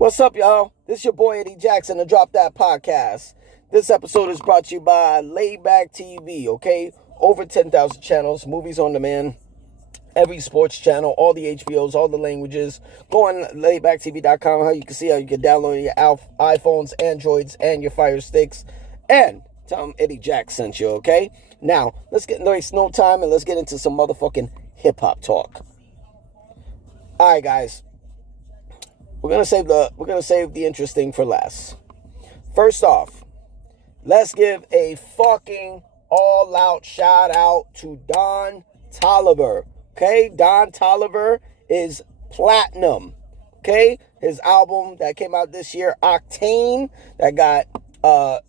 What's up, y'all? This is your boy Eddie Jackson, the Drop That Podcast. This episode is brought to you by Layback TV, okay? Over 10,000 channels, movies on demand, every sports channel, all the HBOs, all the languages. Go on laybacktv.com, how you can see how you can download your iPhones, Androids, and your Fire Sticks. And tell them Eddie Jack sent you, okay? Now, let's waste no time and let's get into some motherfucking hip-hop talk. All right, guys. We're gonna save the interesting for last. First off, let's give a fucking all-out shout out to Don Toliver. Okay, Don Toliver is platinum. Okay, his album that came out this year, Octane, that got what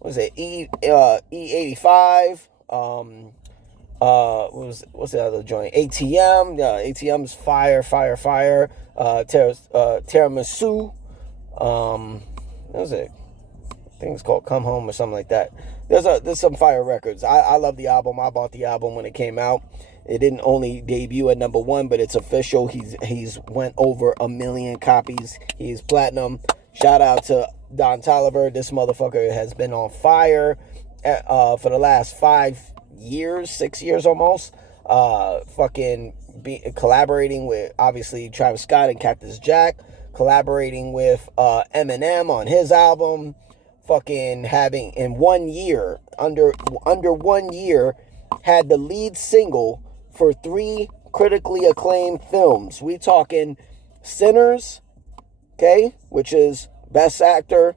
was it? E85. What's the other joint? ATM. Yeah, ATM's fire. Tiramisu. What was it? I think it's called Come Home or something like that. There's some fire records. I love the album. I bought the album when it came out. It didn't only debut at number 1, but it's official. He's went over 1 million copies. He's platinum. Shout out to Don Toliver. This motherfucker has been on fire for the last 6 years almost. Collaborating with obviously Travis Scott and Cactus Jack, collaborating with Eminem on his album, fucking having in 1 year, under 1 year, had the lead single for 3 critically acclaimed films. We talking Sinners, okay, which is Best Actor,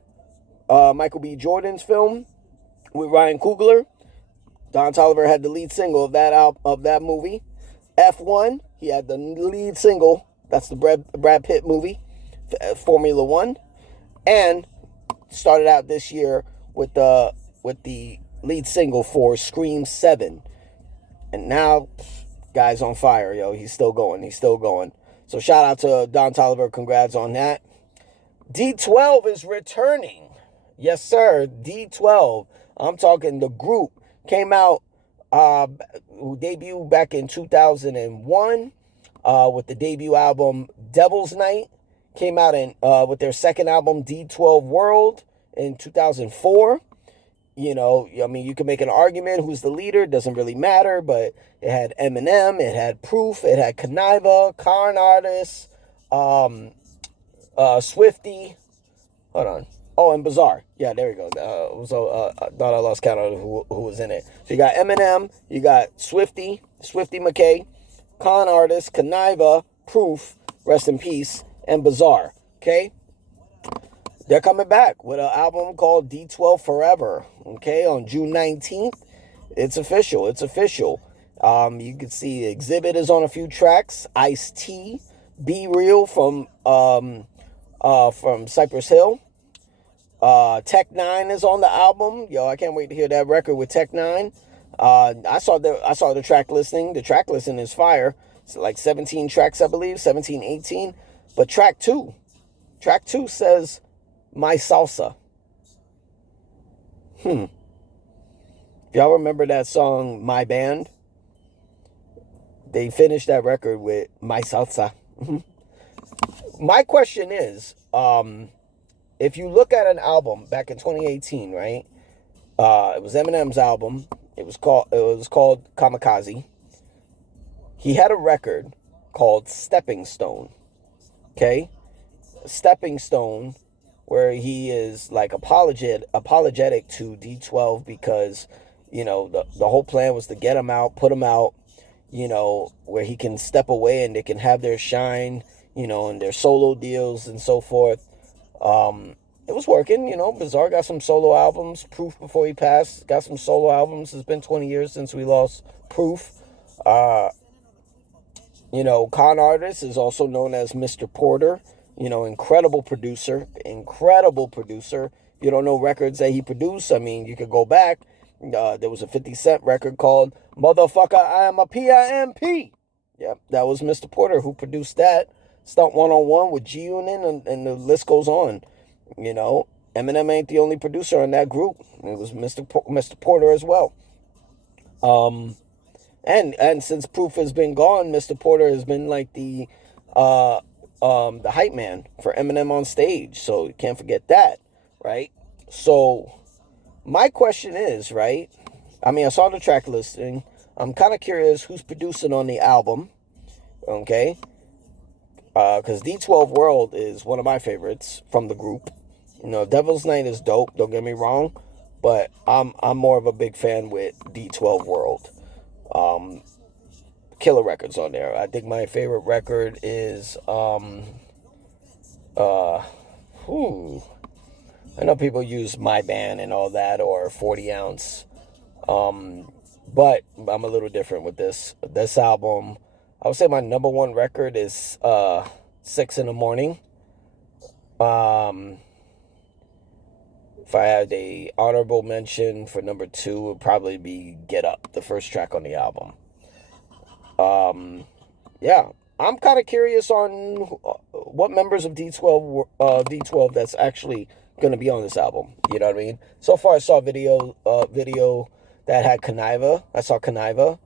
Michael B. Jordan's film with Ryan Coogler. Don Toliver had the lead single of that movie. F1, he had the lead single. That's the Brad Pitt movie, Formula One, and started out this year with the lead single for Scream 7, and now guy's on fire, yo. He's still going. So shout out to Don Toliver. Congrats on that. D12 is returning. Yes, sir. D12. I'm talking the group. Came out, debuted back in 2001 with the debut album Devil's Night. Came out with their second album D12 World in 2004. You know, I mean, you can make an argument who's the leader. It doesn't really matter, but it had Eminem, it had Proof, it had Kaniva, Con Artist, Swifty. Hold on. Oh, and Bizarre. Yeah, there we go. I thought I lost count of who was in it. So you got Eminem, you got Swifty McKay, Con Artist, Kaniva, Proof, rest in peace, and Bizarre. Okay? They're coming back with an album called D12 Forever. Okay, on June 19th. It's official. You can see Exhibit is on a few tracks. Ice-T, Be Real from Cypress Hill. Tech Nine is on the album. Yo, I can't wait to hear that record with Tech Nine. I saw the track listing. The track listing is fire. It's like 17 tracks, I believe, 17, 18. But track two says My Salsa. If y'all remember that song, My Band, they finished that record with My Salsa. My question is, if you look at an album back in 2018, right? It was Eminem's album. It was called Kamikaze. He had a record called Stepping Stone. Okay? Stepping Stone, where he is like apologetic to D12 because, you know, the whole plan was to get him out, put him out, you know, where he can step away and they can have their shine, you know, and their solo deals and so forth. It was working, you know. Bizarre got some solo albums. Proof, before he passed, got some solo albums. It's been 20 years since we lost Proof. You know, Con Artist is also known as Mr. Porter. You know, incredible producer. If you don't know records that he produced, I mean, you could go back. There was a 50 Cent record called Motherfucker, I Am a P.I.M.P. Yep, that was Mr. Porter who produced that. Stunt 101 with G-Unit, and the list goes on. You know, Eminem ain't the only producer on that group. It was Mr. Porter as well. And since Proof has been gone, Mr. Porter has been like the the hype man for Eminem on stage. So you can't forget that, right? So my question is, right? I mean, I saw the track listing. I'm kind of curious who's producing on the album, okay? Because D12 World is one of my favorites from the group. You know, Devil's Night is dope, don't get me wrong, but I'm more of a big fan with D12 World. Killer records on there. I think my favorite record is I know people use My Band and all that, or 40 ounce. But I'm a little different with this album. I would say my number one record is 6 in the Morning. If I had a honorable mention for number 2, it would probably be Get Up, the first track on the album. Yeah, I'm kind of curious on what members of D12 that's actually going to be on this album. You know what I mean? So far, I saw a video that had Conniva. I saw Conniva.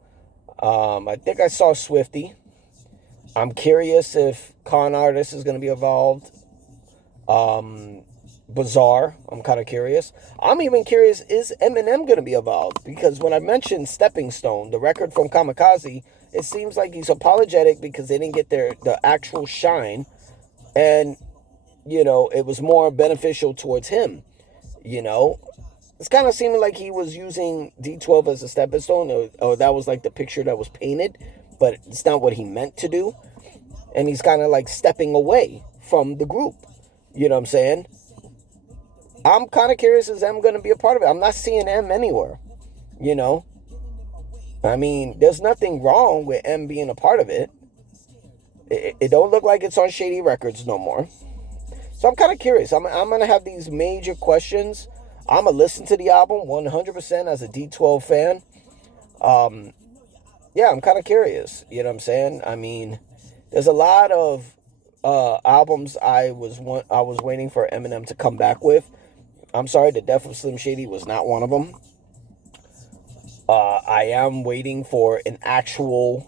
I think I saw Swifty. I'm curious if Con Artist is going to be involved. Bizarre. I'm kind of curious. I'm even curious, is Eminem going to be involved? Because when I mentioned Stepping Stone, the record from Kamikaze, it seems like he's apologetic because they didn't get the actual shine. And, you know, it was more beneficial towards him. You know, it's kind of seeming like he was using D12 as a stepping stone, or that was like the picture that was painted, but it's not what he meant to do. And he's kind of like stepping away from the group. You know what I'm saying? I'm kind of curious, is M going to be a part of it? I'm not seeing M anywhere. You know? I mean, there's nothing wrong with M being a part of it. It don't look like it's on Shady Records no more. So I'm kind of curious. I'm going to have these major questions. I'm going to listen to the album 100% as a D12 fan. Yeah, I'm kind of curious. You know what I'm saying? I mean, there's a lot of albums I was waiting for Eminem to come back with. I'm sorry, The Death of Slim Shady was not one of them. I am waiting for an actual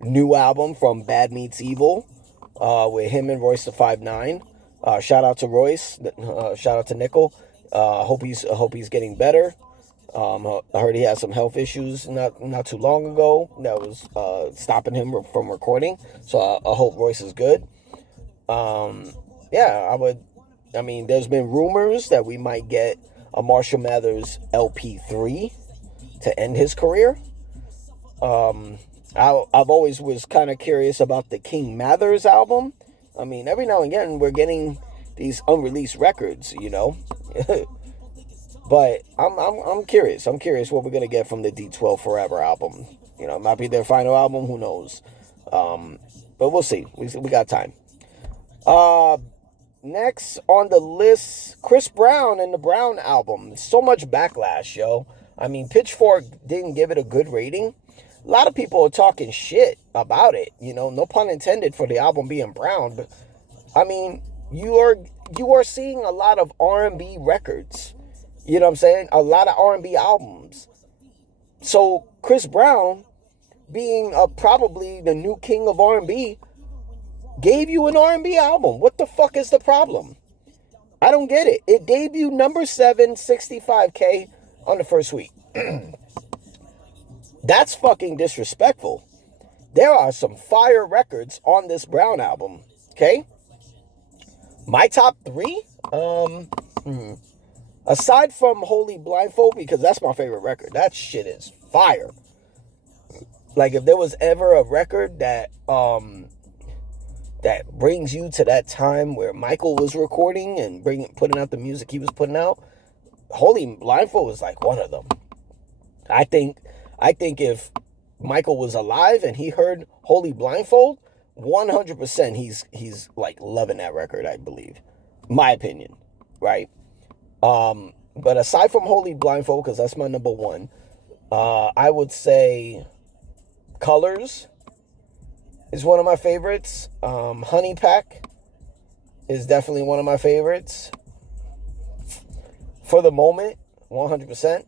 new album from Bad Meets Evil with him and Royce the 5'9". Shout out to Royce. Shout out to Nickel. Hope he's getting better. I heard he had some health issues not too long ago that was stopping him from recording. So I hope Royce is good. Yeah, I mean, there's been rumors that we might get a Marshall Mathers LP3 to end his career. I've always was kind of curious about the King Mathers album. I mean, every now and again we're getting these unreleased records, you know. But I'm curious. I'm curious what we're gonna get from the D12 Forever album. You know, it might be their final album. Who knows? But we'll see. We got time. Next on the list, Chris Brown and the Brown album. So much backlash, yo. I mean, Pitchfork didn't give it a good rating. A lot of people are talking shit about it. You know, no pun intended for the album being brown. But I mean, you are seeing a lot of R&B records. You know what I'm saying? A lot of R&B albums. So Chris Brown, being probably the new king of R&B, gave you an R&B album. What the fuck is the problem? I don't get it. It debuted number 7, 65K on the first week. That's fucking disrespectful. There are some fire records on this Brown album. Okay? My top 3? Aside from Holy Blindfold, because that's my favorite record. That shit is fire. Like, if there was ever a record that brings you to that time where Michael was recording and putting out the music he was putting out, Holy Blindfold was like one of them. I think if Michael was alive and he heard Holy Blindfold, 100% he's like loving that record, I believe. My opinion, right? But aside from Holy Blindfold, because that's my number 1, I would say Colors is one of my favorites. Honey Pack is definitely one of my favorites. For the Moment, 100%.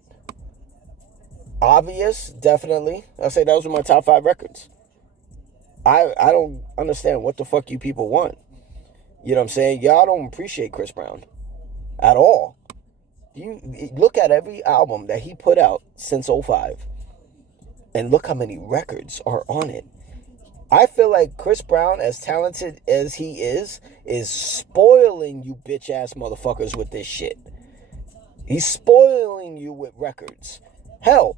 Obvious, definitely. I say those are my top 5 records. I don't understand what the fuck you people want. You know what I'm saying? Y'all don't appreciate Chris Brown at all. You look at every album that he put out since '05, and look how many records are on it. I feel like Chris Brown, as talented as he is spoiling you bitch ass motherfuckers with this shit. He's spoiling you with records. Hell,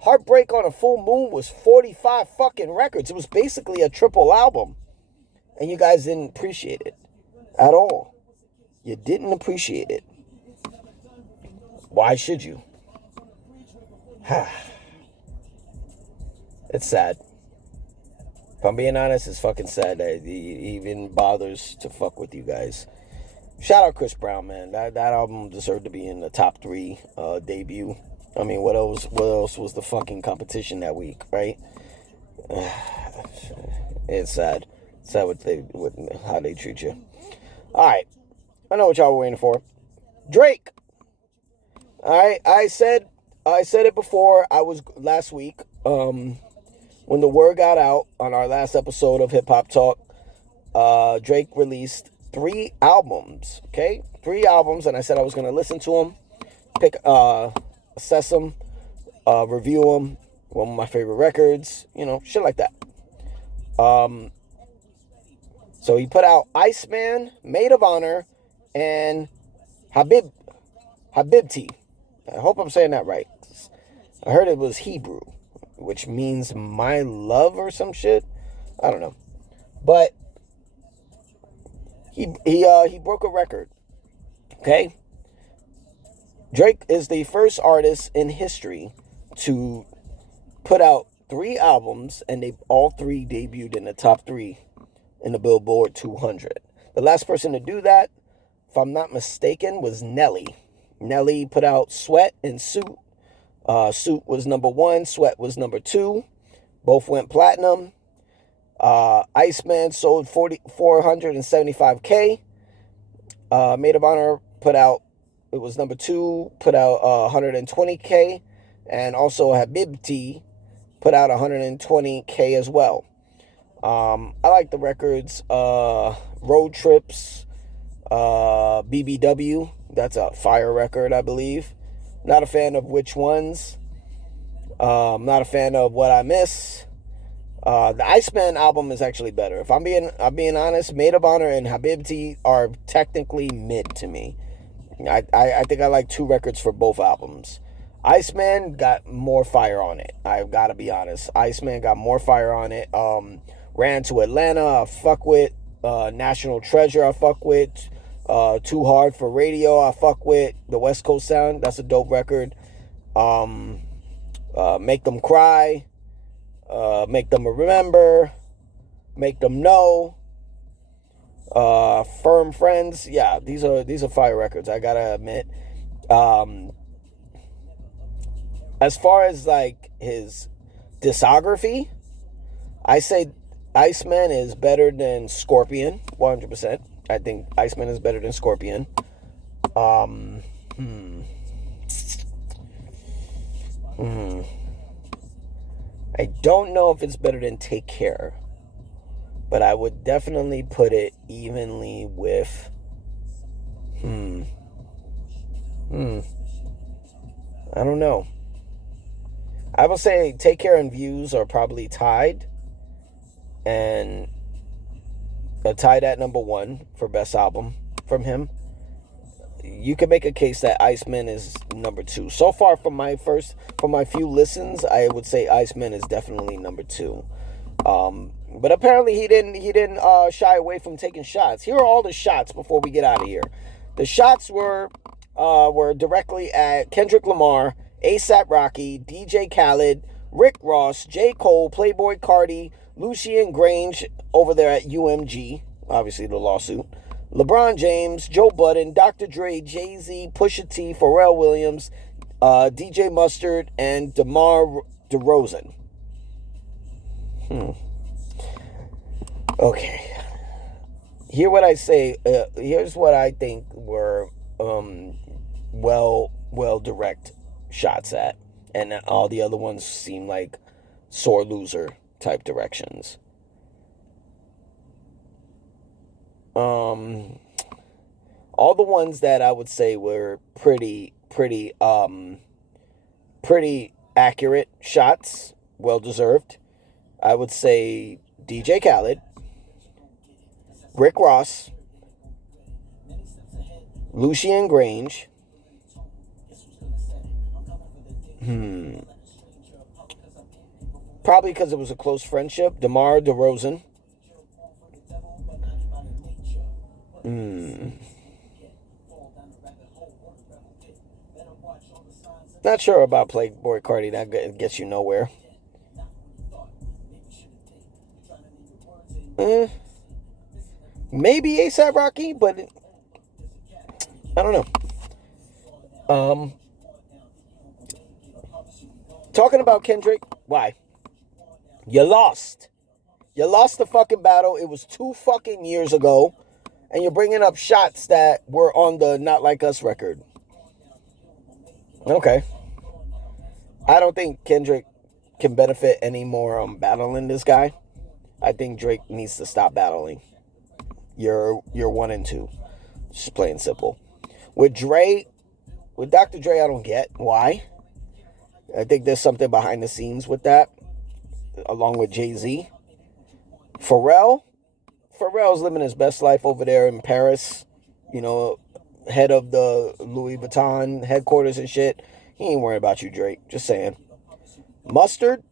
Heartbreak on a Full Moon was 45 fucking records. It was basically a triple album. And you guys didn't appreciate it at all. You didn't appreciate it. Why should you? It's sad. If I'm being honest, it's fucking sad that he even bothers to fuck with you guys. Shout out Chris Brown, man. That album deserved to be in the top 3 debut. I mean, what else was the fucking competition that week, right? It's sad. It's sad how they treat you. Alright. I know what y'all were waiting for. Drake. Alright, I said it before. Last week. When the word got out on our last episode of Hip Hop Talk, Drake released 3 albums, okay? 3 albums, and I said I was going to listen to them, assess them, review them, one of my favorite records, shit like that. So he put out Iceman, Maid of Honor, and Habibti. I hope I'm saying that right. I heard it was Hebrew, which means my love or some shit. I don't know. But he broke a record. Okay? Drake is the first artist in history to put out 3 albums, and they all 3 debuted in the top 3 in the Billboard 200. The last person to do that, if I'm not mistaken, was Nelly. Nelly put out Sweat and Suit. Suit was number 1, Sweat was number 2. Both went platinum. Iceman sold 475K. Maid of Honor put out, it was number 2, put out 120K. And also Habibti put out 120K as well. I like the records. Road Trips, BBW. That's a fire record, I believe. Not a fan of Which Ones. Not a fan of What I Miss. The Iceman album is actually better. If I'm being honest, Maid of Honor and Habibti are technically mid to me. I think I like 2 records for both albums. Iceman got more fire on it. I've got to be honest. Iceman got more fire on it. Ran to Atlanta, I fuck with. National Treasure, I fuck with. Too Hard for Radio, I fuck with. The West Coast Sound, that's a dope record. Make Them Cry. Make Them Remember. Make Them Know. Firm Friends. Yeah, these are fire records, I gotta admit. As far as like his discography, I say Iceman is better than Scorpion, 100%. I think Iceman is better than Scorpion. I don't know if it's better than Take Care, but I would definitely put it evenly with I don't know. I will say Take Care and Views are probably tied, and tied at number 1 for best album from him. You can make a case that Iceman is number 2. So far from my few listens, I would say Iceman is definitely number 2. But apparently he didn't shy away from taking shots. Here are all the shots before we get out of here. The shots were directly at Kendrick Lamar, A$AP Rocky, DJ Khaled, Rick Ross, J. Cole, Playboi Carti, Lucien Grange over there at UMG, obviously the lawsuit, LeBron James, Joe Budden, Dr. Dre, Jay-Z, Pusha T, Pharrell Williams, DJ Mustard, and DeMar DeRozan. Okay. Here's what I think were well direct shots at, and all the other ones seem like sore loser type directions. All the ones that I would say were pretty accurate shots, well deserved. I would say DJ Khaled, Rick Ross, Lucien Grange. Probably because it was a close friendship. DeMar DeRozan. Not sure about Playboy Cardi. That gets you nowhere. Maybe ASAP Rocky, but I don't know. Talking about Kendrick, why? You lost. You lost the fucking battle. It was 2 fucking years ago. And you're bringing up shots that were on the Not Like Us record. Okay. I don't think Kendrick can benefit any more battling this guy. I think Drake needs to stop battling. You're 1 and 2. Just plain simple. With Dr. Dre, I don't get why. I think there's something behind the scenes with that, along with Jay-Z. Pharrell's living his best life over there in Paris, head of the Louis Vuitton headquarters and shit. He ain't worried about you, Drake. Just saying. Mustard,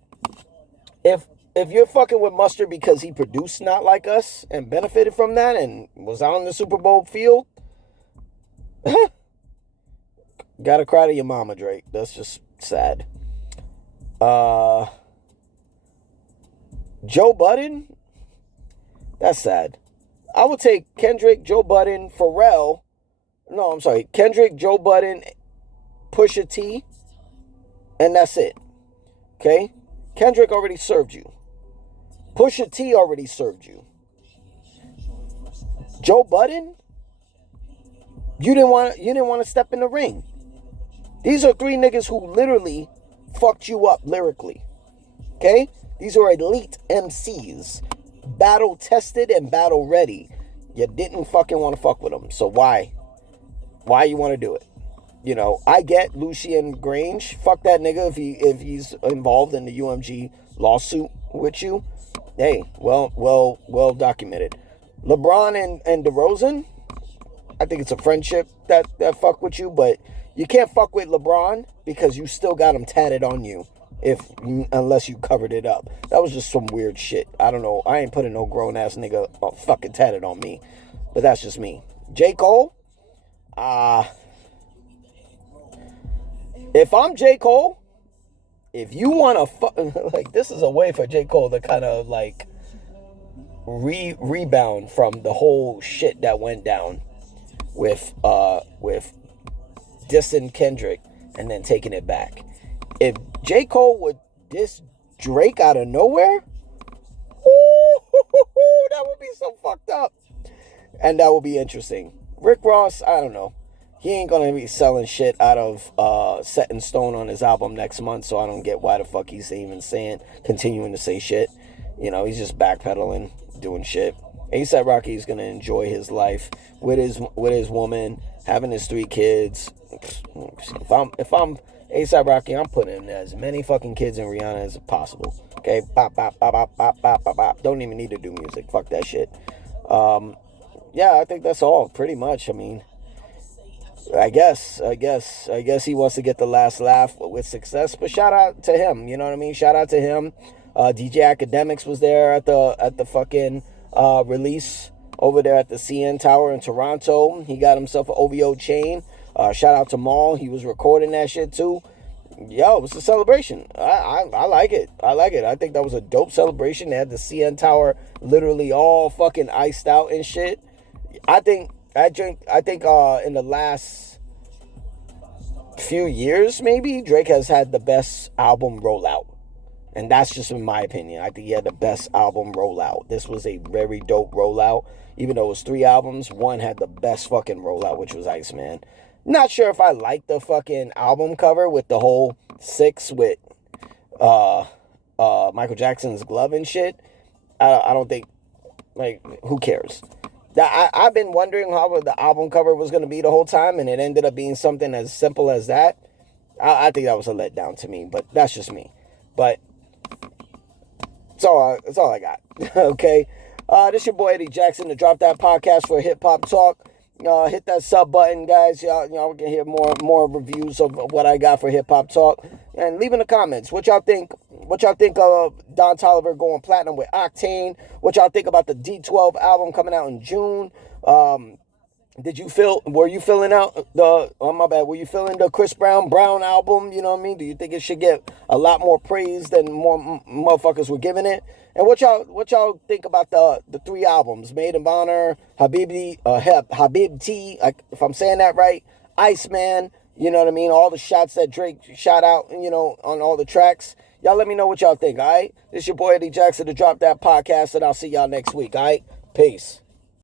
if you're fucking with Mustard because he produced Not Like Us and benefited from that and was on the Super Bowl field, gotta cry to your mama, Drake. That's just sad. Joe Budden, that's sad. I would take Kendrick, Joe Budden, Kendrick, Joe Budden, Pusha T, and that's it. Okay? Kendrick already served you. Pusha T already served you. Joe Budden, you didn't want to step in the ring. These are 3 niggas who literally fucked you up lyrically. Okay? These are elite MCs. Battle tested and battle ready. You didn't fucking want to fuck with them. So why? Why you want to do it? I get Lucien Grange. Fuck that nigga if he's involved in the UMG lawsuit with you. Hey, well documented. LeBron and DeRozan, I think it's a friendship that fuck with you, but you can't fuck with LeBron because you still got him tatted on you unless you covered it up. That was just some weird shit. I don't know. I ain't putting no grown ass nigga fucking tatted on me, but that's just me. J. Cole, if I'm J. Cole, if you want to this is a way for J. Cole to kind of rebound from the whole shit that went down with dissing Kendrick and then taking it back. If J. Cole would diss Drake out of nowhere, that would be so fucked up. And that would be interesting. Rick Ross, I don't know. He ain't gonna be selling shit out of Set in Stone on his album next month, so I don't get why the fuck he's even continuing to say shit. He's just backpedaling, doing shit. A$AP Rocky's gonna enjoy his life with his woman, having his 3 kids. If I'm A$AP Rocky, I'm putting in as many fucking kids in Rihanna as possible. Okay, bop bop bop bop bop bop bop bop. Don't even need to do music. Fuck that shit. Yeah, I think that's all pretty much. I mean, I guess he wants to get the last laugh with success. But shout out to him. You know what I mean? Shout out to him. DJ Academics was there at the fucking release over there at the CN Tower in Toronto. He got himself an OVO chain. Shout out to Maul. He was recording that shit too. Yo, it was a celebration. I like it. I think that was a dope celebration. They had the CN Tower literally all fucking iced out and shit. I think in the last few years, maybe, Drake has had the best album rollout. And that's just in my opinion. I think he had the best album rollout. This was a very dope rollout. Even though it was 3 albums, one had the best fucking rollout, which was Iceman. Not sure if I like the fucking album cover with the whole 6 with Michael Jackson's glove and shit. I don't think, who cares? I've been wondering how the album cover was going to be the whole time, and it ended up being something as simple as that. I think that was a letdown to me, but that's just me. But that's all I got. Okay. This your boy Eddie Jackson, to Drop That Podcast for Hip Hop Talk. Hit that sub button, guys. Y'all can hear more reviews of what I got for Hip Hop Talk, and leave in the comments what y'all think. What y'all think of Don Toliver going platinum with Octane? What y'all think about the D12 album coming out in June? Were you filling out were you filling the Chris Brown album? You know what I mean? Do you think it should get a lot more praise than more motherfuckers were giving it? And what y'all think about the 3 albums, Made in Honor, Habibti, if I'm saying that right, Iceman, you know what I mean? All the shots that Drake shot out, on all the tracks. Y'all let me know what y'all think, all right? This your boy Eddie Jackson, to Drop That Podcast, and I'll see y'all next week, all right? Peace.